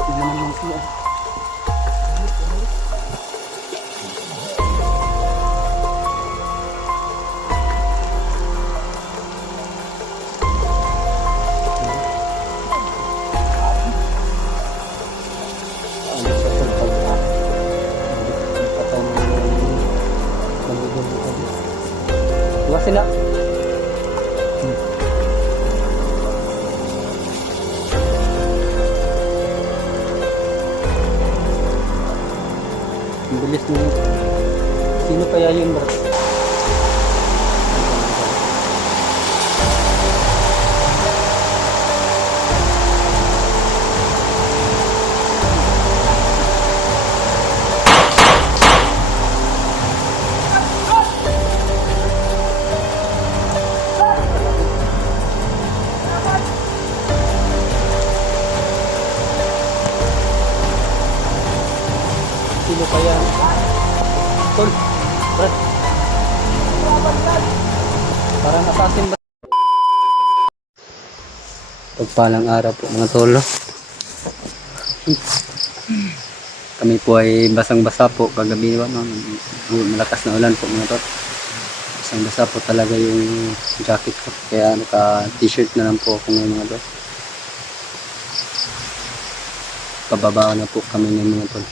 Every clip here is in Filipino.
Init na naman yung siya. Iwasin na. Ang bilis mo. Sino kaya yun, bro? Sino kaya? Tol, Brad. Parang assassin ba? Pagpalang araw po mga tolo. Kami po ay basang-basa po kagabi, no? Malakas na ulan po mga tol. Basang-basa po talaga yung jacket ko. Kaya naka-t-shirt na lang po ako ngayon mga tol. Pababa na po kami ng mga tol.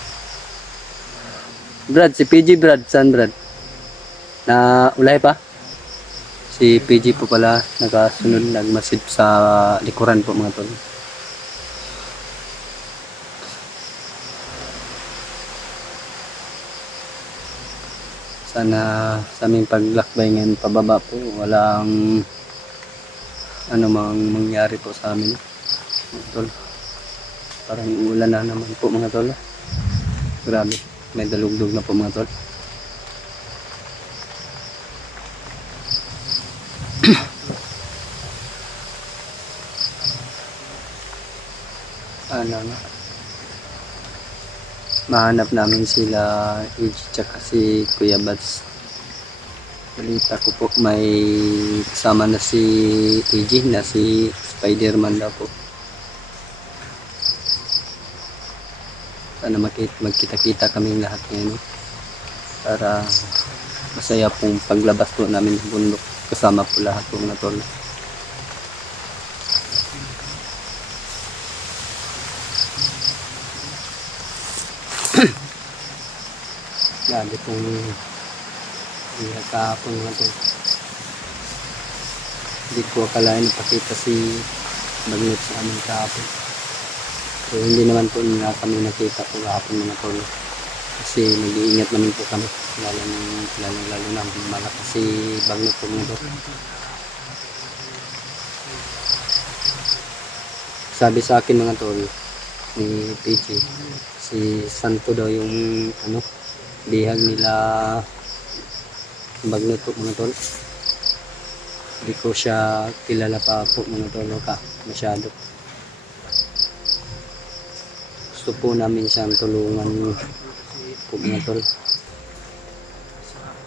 Brad, si PG Brad, saan Brad? Na ulay pa? Si PG po pala nakasunod, nagmasid sa likuran po mga tol. Sana sa aming paglakbay ngayon pababa po, walang mang mangyari po sa amin mga tol. Parang ulan na naman po mga tol. Grabe, may dalugdog na po mga tol. Mahanap namin sila EG tsaka si Kuya Bats. Balita ko po may kasama na si EG na si Spider-Man daw po. Sana magkita-kita kami lahat ngayon para masaya pong paglabas po namin sa bundok. Kasama po lahat po mga tol. Grabe pong kahapon nga to. Hindi ko akalain napakita si Bagnet sa amin kahapon. So hindi naman po nila kami nakita po kahapon mga tol. Kasi nag-iingat naman po kami. Lalo na malakas si Bagnet po mga tol. Sabi sa akin mga tol ni PJ, si Santo daw yung bihag nila Bagnet po mga tol. Hindi ko siya kilala pa po mga tol masyado. Gusto po namin siyang tulungan po mga tol.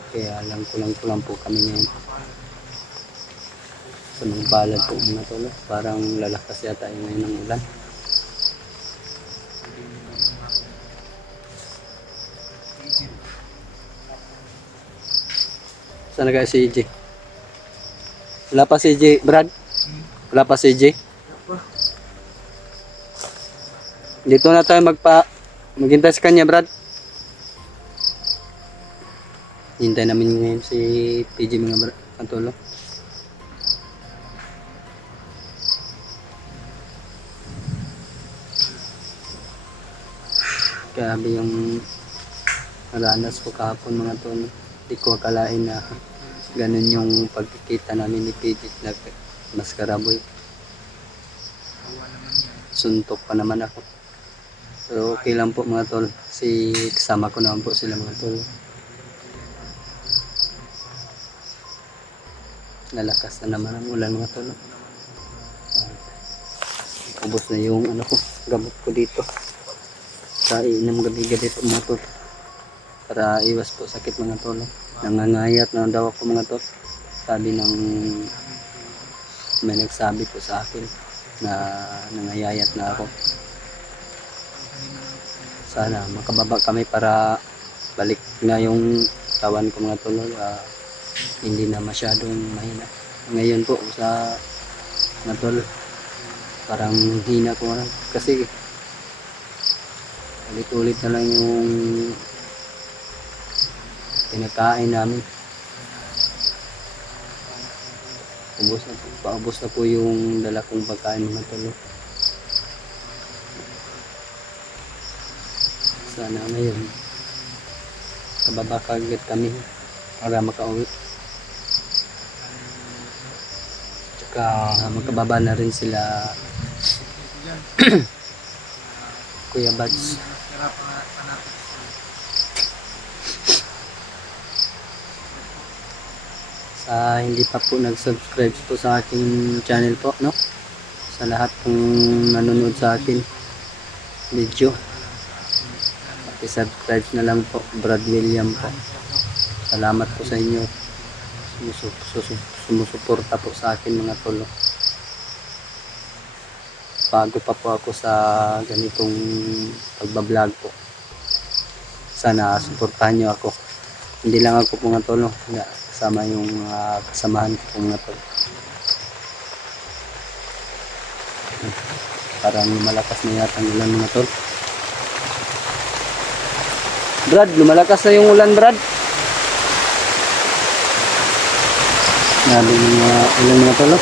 Kaya lang kulang po kami ngayon. Sa mga balad po mga tol. Parang lalakas yata yung ngayon ng ulan. Saan na kaya si EJ? Wala pa si EJ, Brad? Wala pa si EJ? Dito na tayo maghintay sa kanya, Brad. Hintay namin ngayon si PJ mga Antolo. Grabe yung naranas ko kahapon mga tol. Hindi ko akalain na ganun yung pagkikita namin ni PJ na maskaraboy. Suntok pa naman ako. Pero okay lang po mga tol. Kasama ko naman po sila mga tol. Lalakas na naman ang ulan mga tol. Ubos na yung gamot ko dito. Sa inom gabi-gabi po mga tol. Para iwas po sakit mga tol. Nangangayat na daw ako mga tol. Sabi ng may nagsabi po sa akin na nangayayat na ako. Sana makababa kami para balik na yung tawan ko mga tol. Hindi na masyadong mahina. Ngayon po sa mga tol, parang hina ko na kasi ulit-ulit na lang yung pinakain namin. Paubos na po yung dala kong pagkain mga tol. Sana ngayon kababa kagad kami para makauwi. Tsaka magkababa na rin sila Kuya Bads. Sa hindi pa po nag-subscribe po sa aking channel po, no? Sa lahat pong nanonood sa akin video, i-subscribe na lang po, Brad William po. Salamat po sa inyo. Sumusuporta po sa akin mga tol. Bago pa po ako sa ganitong pagbablog po. Sana suportahan nyo ako. Hindi lang ako mga tol, no? Kasama yung kasamahan ko mga tol. Parang malakas na yata ang ulan mga tol. Brad, lumalakas na yung ulan, Brad. Nabi mga ulan mga tol.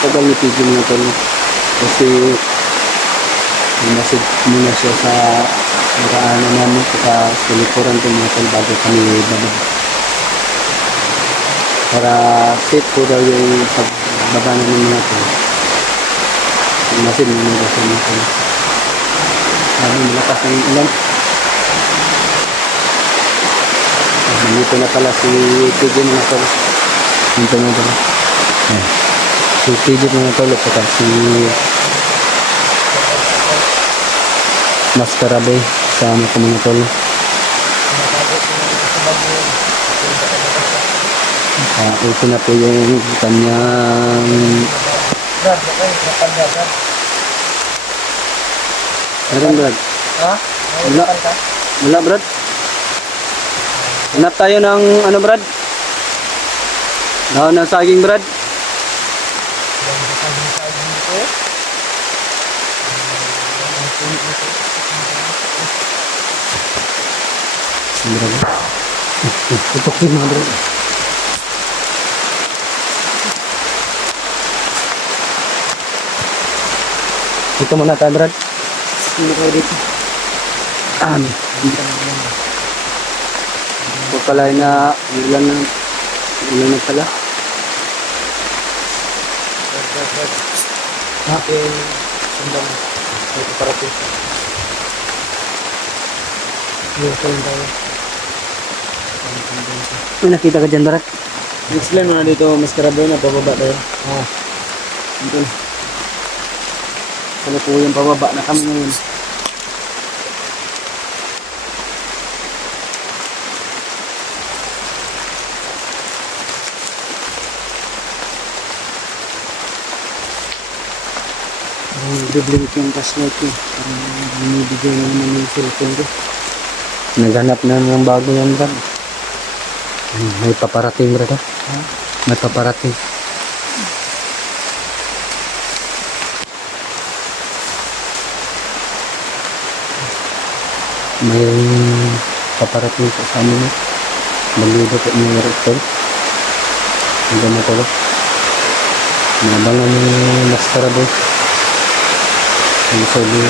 Tagal ni PG mga tol. Kasi masid muna siya sa maraanan namin sa silikuran ko mga tol bago kami bababa. Para safe po daw yung pagbaba namin mga tol. Masid muna siya mga tol. Malakas ang ulan. Nandito na pala si PG mga tol. Dito na tol. Si PG mga tol at saka si Mascarabe sama ko mga tol. Ito na po yung kanyang meron Brad? Ha? Wala. Wala Brad? Hanap tayo ng ano Brad? Dahon ng saging Brad? Tutok din mga Brad. Ito muna tayo Brad. Hindi ko dito. Ito pala na ulan na pala. Ha? Sundang. Ito para po. Ito yung tayo. May nakita ka dyan Brad? Explain mo na dito, Mas Karabay na pababa tayo. Ito. Ano po yung pababa na kami ngayon. Nag-blink yung flashlight ko. Parang binibigay na naman yung cellphone ko. Naghanap na ng bago yan Brad. May paparating Brad. May paparating. May paparating po sa amin. Malido po mga rektor. Hindi na po. Nabangan yung Mascarabe. Ang sabi.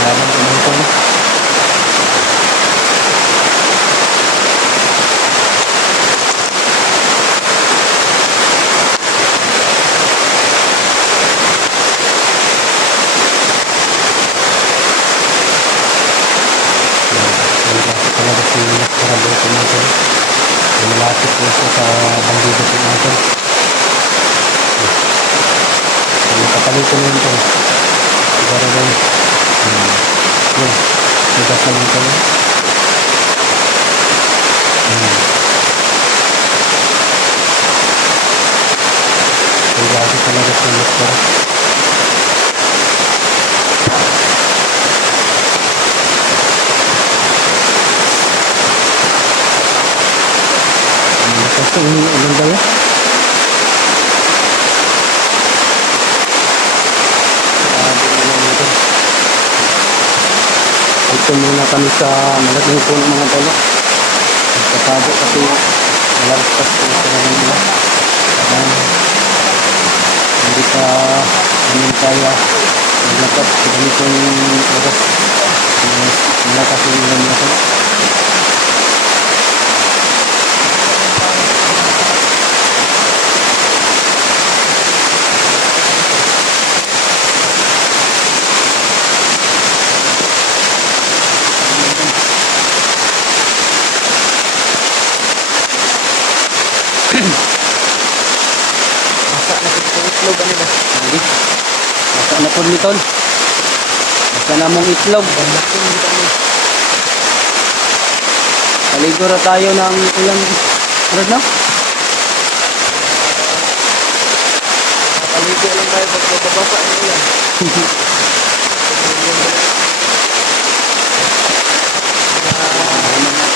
Salamat po mga tol. Talaga si Mascarabe po mga tol. Malapit po siya sa bandido po natin. Nakapalito na yun po. Siguro ba yun? Yun. Sigas na dito na. Lagi talaga sa motor. Kasi ilang dala? Ito muna kami sa malaking puno mga tolo. Nagkatago kasi malarpas po sa namin nila. Hindi pa namin kaya maglakad sa ganitong oras. Malakas yung ulan natin. Masa na sa itlog ano ba? Hindi. Basta na po nito. Basta na mong itlog. Bandakin dito kami. Paliguro tayo ng ilang ano na? Nakaligo lang tayo pag babasa ng ulan.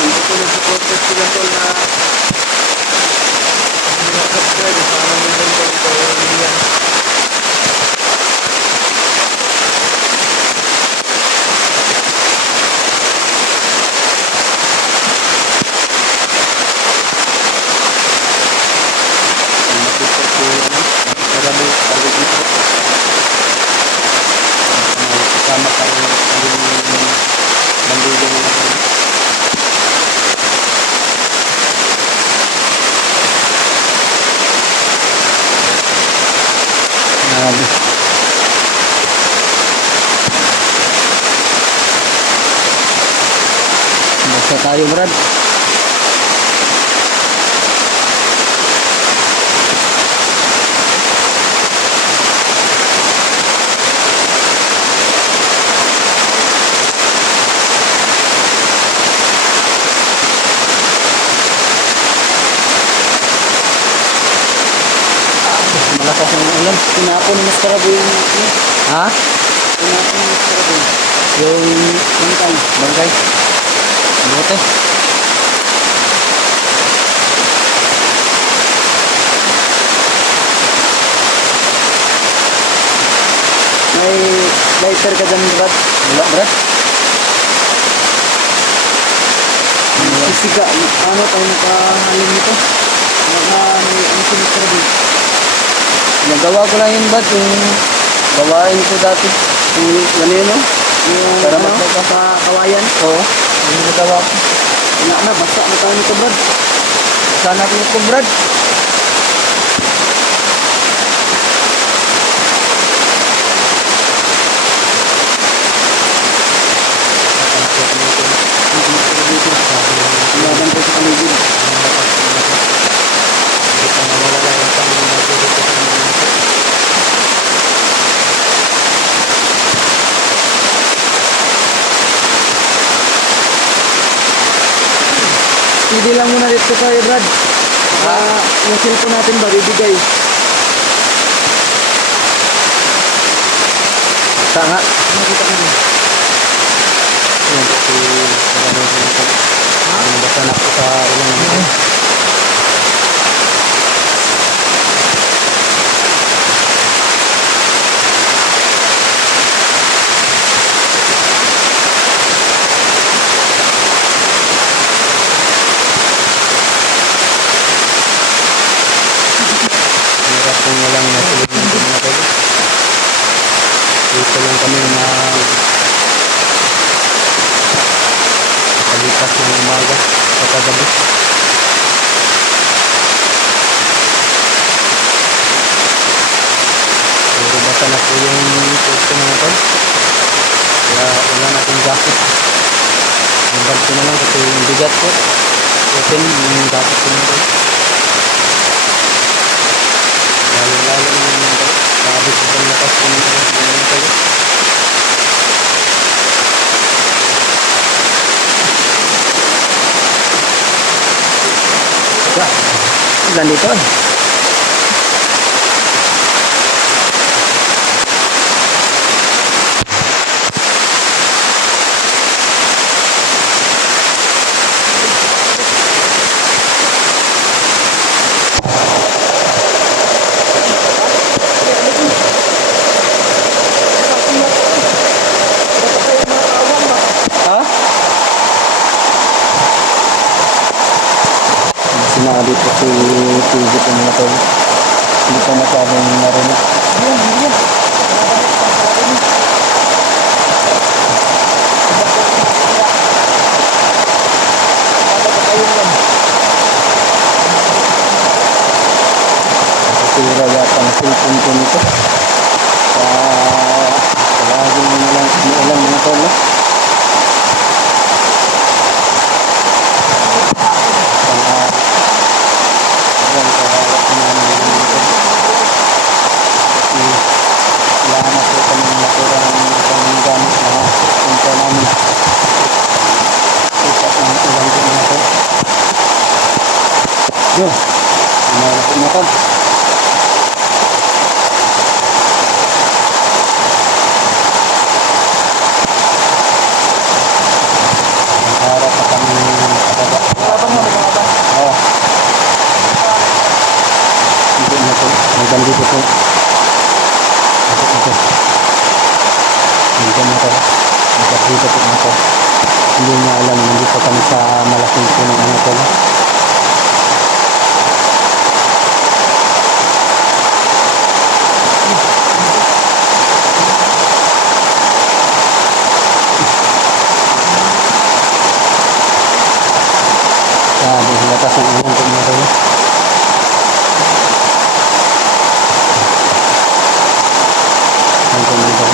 Ito na supporters sila tol na mga subscribe sa aming ganito ito yan. Kasama tayo ng bandido mga tol. Grabe. Basta tayo Brad. Malakas ang ulan. Tinapon ng maskarabo yung Ha? tinapon ng maskarabo. Yung bangkay. Bangkay. Bote. May lighter ka dyan Brad. Wala Brad. Sisiga, ano tayo nakahalin nito? May ano si maskarabo. Nagawa ko lang yun Brad. Yung gawain ko dati. Yung ano yun no? Yung Para ano, magbaga. sa kawayan. Oo. Yung nagawa ko. Wala na, basta na tayo nito Brad. Sana ko ito Brad. Laban tayo sa paligid. Pili lang muna dito tayo Brad. Yung cellphone natin ba bibigay? Tanga. Nakita ka rin. Yan kasi marami ng tag. Basta na po sa ulang naman. Hirap kung walang nasulog ng mga tol. Dito lang kami palipas ng umaga sa kagabi. Puro basa na po yung posto mga tol. Kaya wala na akong jacket. Nabag ko na lang kasi yung bigat po. Tapusin yung dapat ko nito. Lalo naman nito. Sabi ko sa lakas ko nito. Ilan dito eh. Ha? Sinabi ko si Tigi ko mga tol. Hindi ko masyadong narinig. Nasira yata ang cellphone ko nito. Laging ulan mga tol. No? Yun, umarap na ito. Harap pa kami kababa. Oo. Hindi na ito. Hanggang dito ito. Ito. Hanggang na ito. Hanggang dito ito. Hindi niya alam. Nandito kami sa malaking puno na ito. Di lakas ng ulan kung meron. Hanggang dito.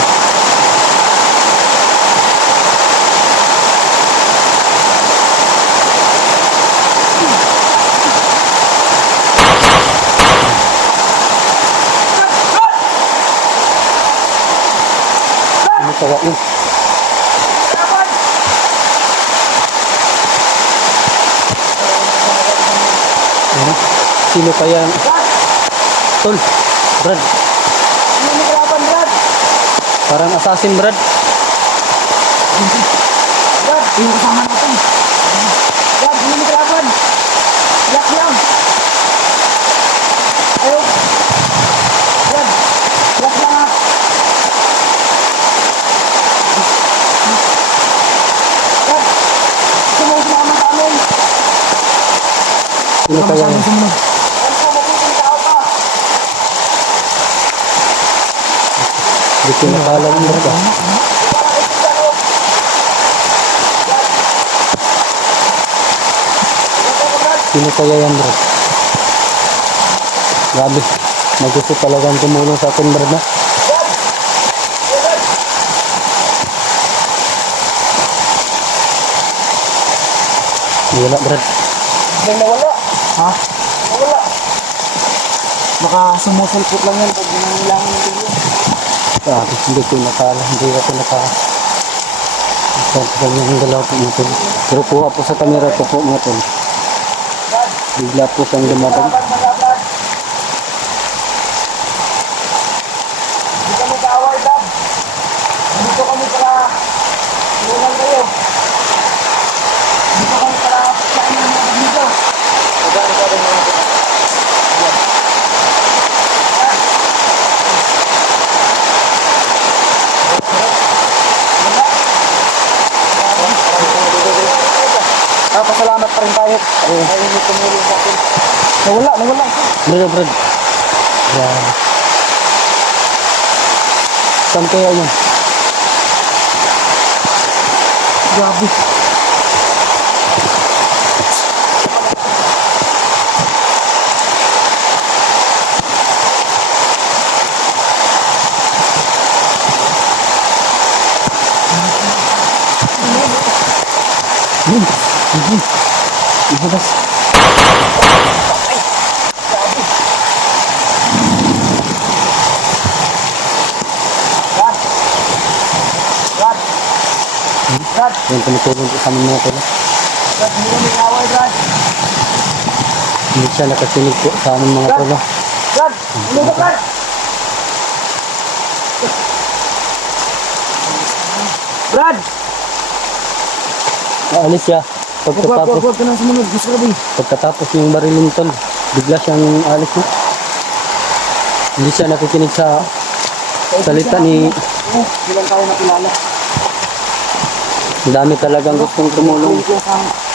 Ano tawa yun? Sino pa yan? Tol, Brad. Hindi kalaban, Brad. Parang assassin, Brad. Brad, yung kasama natin. Brad, hindi kalaban. Yak lang. Ayaw. Brad, yak lang ha. Brad, sumama sa amin. Sino pa yan? Hindi ko nakalam, Brad. Sino kaya yan, Brad? Grabe. Mag-gusto talagang tumulong sa akin, Brad, na. Wala, Brad. May nawala. Ha? Nawala. Baka sumusulpot lang yan pag nangailangan ng tulong. Grabe, hindi ko nakalam. Hindi ako nakalam. Yung dalaw po mga tol. Pero kuha po sa kamera ko po mga tol. Bigla po siyang lumabag. Hindi kami kaaway, Dad. Dito kami para tulungan kayo. Dito kami para saan yung mga dito. Pasalamat pa rin tayo. Ay, hindi tumulong sa akin. Nawala. Brad. Grabe. Saan kaya yun? Grabe. Labas. Brad! Brad! Brad! Yan, tumutulong po sa amin mga tol. Brad, hindi kami away, Brad! Hindi siya nakakinig po sa amin mga tol. Brad! Ano ba, Brad? Brad! Aalis siya. Huwag Pagkatapos, ka nang sumunod. Gusto ka ba? pagkatapos yung barilin tol, bigla siyang alis na. Hindi siya nakikinig sa salita ni... Oo, ilang taon na kilala. Ang dami talagang gustong tumulong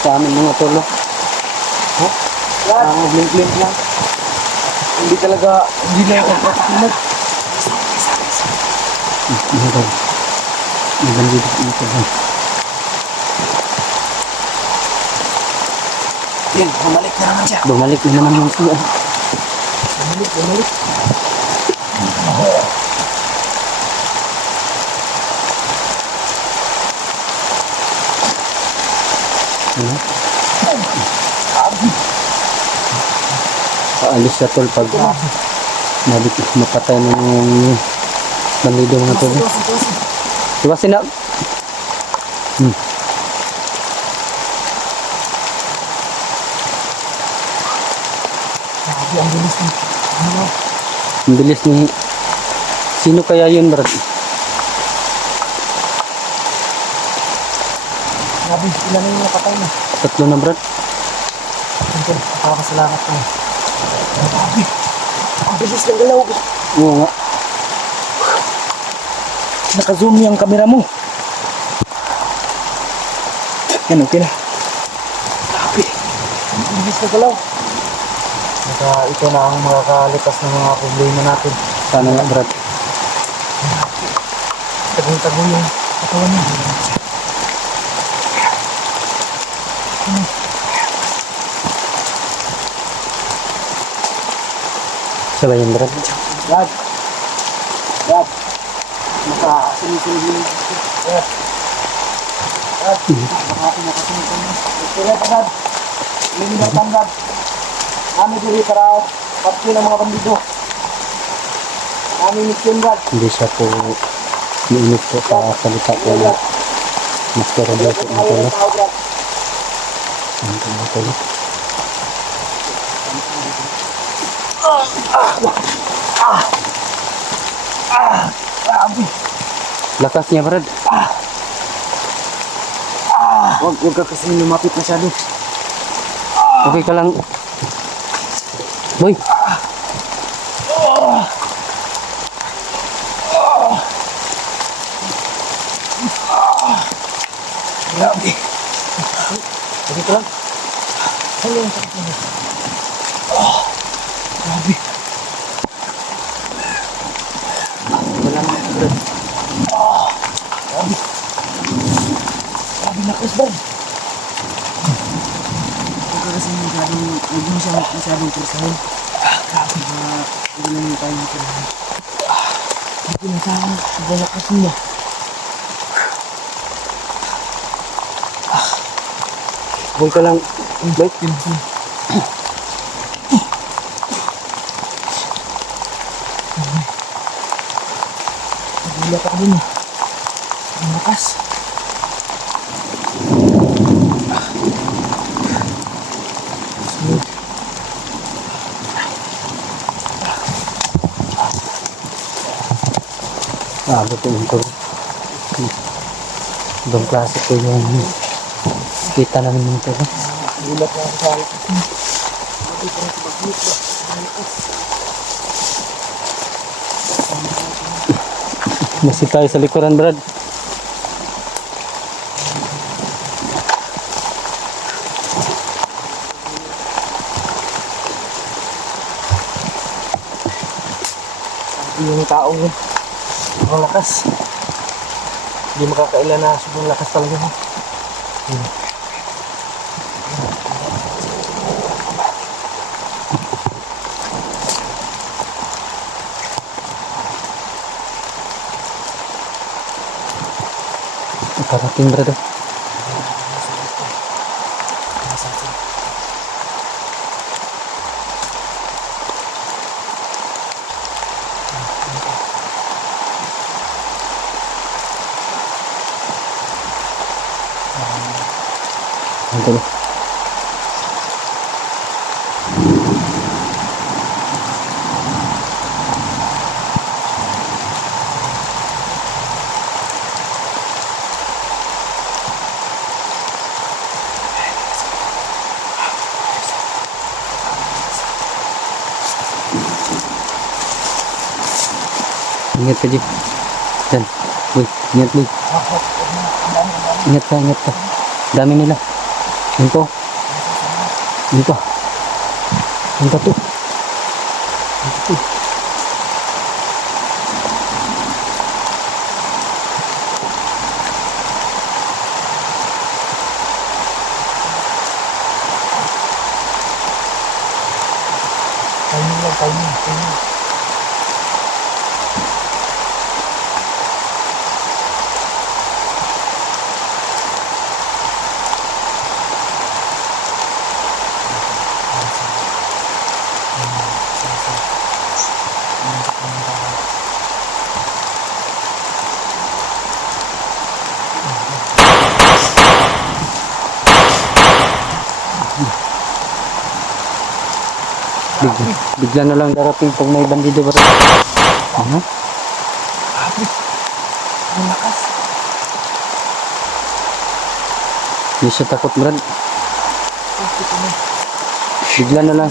sa amin mga tol. Brad! Blink-blink lang. Hindi talaga, hindi na yung pagkakasunod. Mga tol. Maganda mga tol. Yan, bumalik na naman siya. Bumalik na naman yung siya. Bumalik. Paalis siya tol pag mapatay na yung bandido mga tol. Iwasin na. Grabe, ang bilis na. Ano? Ang bilis ni... Sino kaya yun, Brad? Grabe, ilan na yung napatay na. 3 na, Brad. Siyempre, nakakasalamat ka. Grabe, ang bilis ng galaw. Oo nga. Naka-zoom yung camera mo. Yan, okay na. Grabe, ang bilis ng galaw. Ito na ang makakalipas ng mga problema natin. Sana nga, Brad. Tago-tago yung katawan niya. Sabay yan, Brad. Brad! Brad! Naka-sinisunod yung... Brad! Brad! Naka-sinisunod yung... Kaya pa, Brad! Limitan, Brad! Kami diri para pati ng mga bandido. Kami mission, Brad. Hindi siya po mainit po sa salita po na Master Radio po mga tol. Brad. Ang mga tol. Grabe! Lakas niya, Brad. Huwag ka kasi lumapit masyado. Okay ka lang. Boy. Grabe! Sige ka lang. Ano yung sakit mo? Grabe! Wala na, Brad. Grabe! Grabe lakas, Brad! Huwag ka kasi huwag mo siya masyadong kursahin. Grabe! Hindi lang tayo masyadong. Hindi na tayo. Sobrang lakas niya. Boy ka lang. Boy. Nagulat ako dun eh. Ang lakas. Buto yung tol. Ibang klase po yung kita namin yung tol. Nagulat na ako sa lakas niya. Grabe pa rin sa baglit. Ang lakas. Masi tayo sa likuran, Brad. Yung tao yun. Sobrang lakas. Hindi makakailan na sobrang lakas talaga mo. Parating, Brad. Idol. Ingat ka, Ji. Yan. Boy, ingat, boy. Ingat ka, ingat ka. Dami nila. Yan po. Yan pa. Yan pa to. Yan pa to. Timing lang, timing. Bigla na lang darating pag may bandido ba? Ano? Ang lakas. Hindi siya takot, Brad. Bakit ano? Bigla na lang.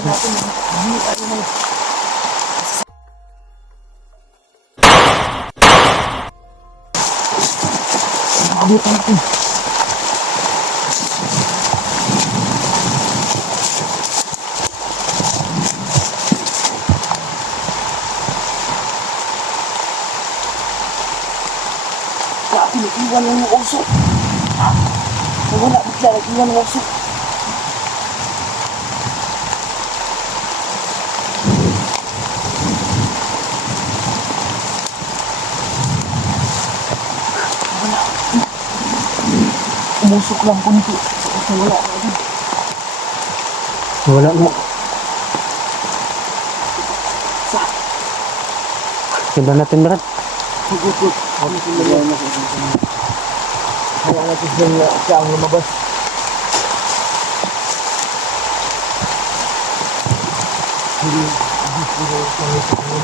Abutan natin. Iwan lang yung uso. Wala, bigla nag-iwan yung uso. Wala. Umusok lang kunti. Sa wala na agad. Wala mo. Sa. Iba natin, Brad. Hugot. Ano kung nagawa na ko? Kaya natin siya ang lumabas. Hindi siguro sa mga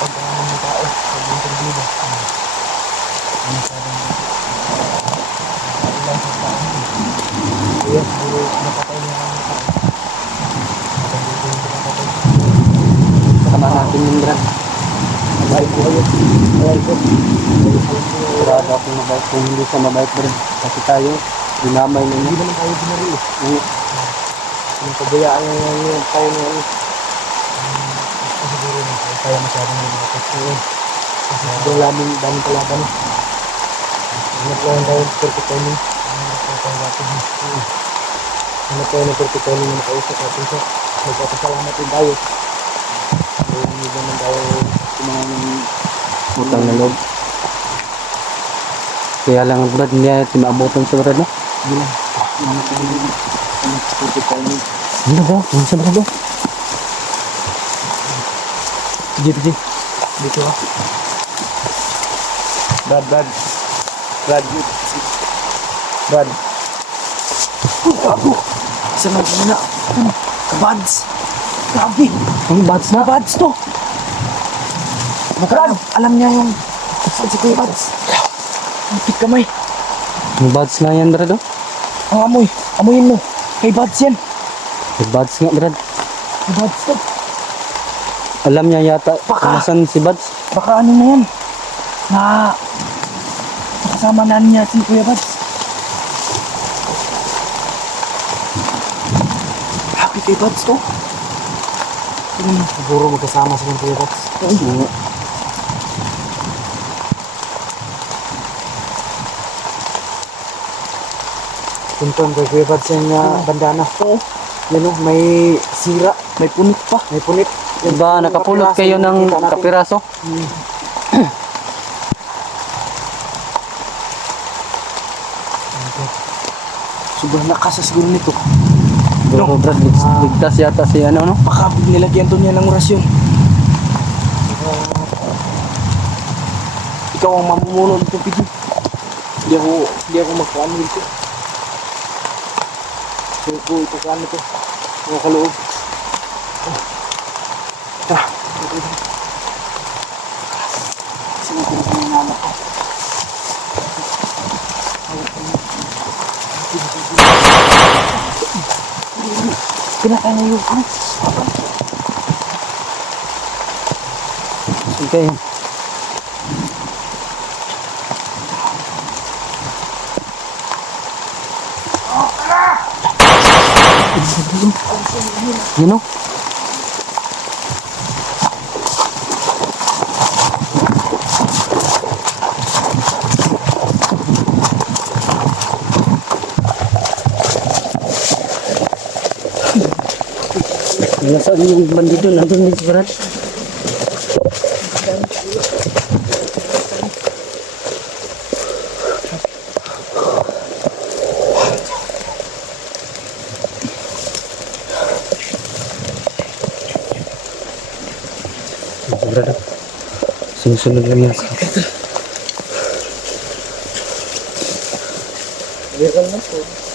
pag-aaman ng tao sa buong pagdila. Ano sa rin ilan sa tao. Kaya siguro napatay niya ang tao. Matandito yung pinapatay. Tama natin yung Brad. Mabait po kayo. Mabait po. Sigurado akong mabait. Kung hindi siya mabait, Brad. Kasi tayo, dinamay na Hindi niya. naman tayo binari eh. Yung pabayaan niya yung tayo niya eh. Siguro na kaya masyadong lumapit ko eh. Kasi siguro daming kalaban. Hanap lang tayo ng perfect timing. Hanap lang tayo natin. Hanap tayo ng perfect timing na makausap natin siya. Magpapasalamat din tayo. Hindi naman tayo kumangang Utang na loob. Kaya lang, Brad, hindi natin maabutan sa Brad, no? Hindi lang. Hanap tayo ng perfect timing. Ano ba? Ano sa Brad, no? Sige. Dito ah. Brad. Uy, gago! Isa lang kanina. Kabads! Grabe! Ang bads na. Kabads to! Brad! Alam niya yung saan si Kuya Bads. Ang pit kamay. Ang bads nga yan, Brad, no? Ang amoy. Amoyin mo. Kay Bads yan. Ang bads nga, Brad. Kay Bads to. Alam niya yata Baka. kung nasan si Bads. Baka ano na yan. Nakasama na niya si Kuya Bads. Happy kay Bads to. Siguro magkasama sila ng Kuya Bads. Oo. Confirm kay Kuya Bads yung bandana. Oo. Yan o, may sira. May punit pa. May punit. Diba, nakapulot kayo ng kapiraso? Sobrang lakas sa siguro nito. Siguro, Brad, ligtas yata si ano, no? Baka nilagyan to niya ng orasyon. Ikaw ang mamumuno dito, Pidgey. Hindi ako magkaan dito. Suko ito ka ano to. Mga kaloob. Sinapin ko yung nana ko. Pinakain na yung ano. Okay. You know? Nasaan yung bandido? Nandun din si Brad. Si Brad. Sinusunod lang yan sa akin. Legal na po.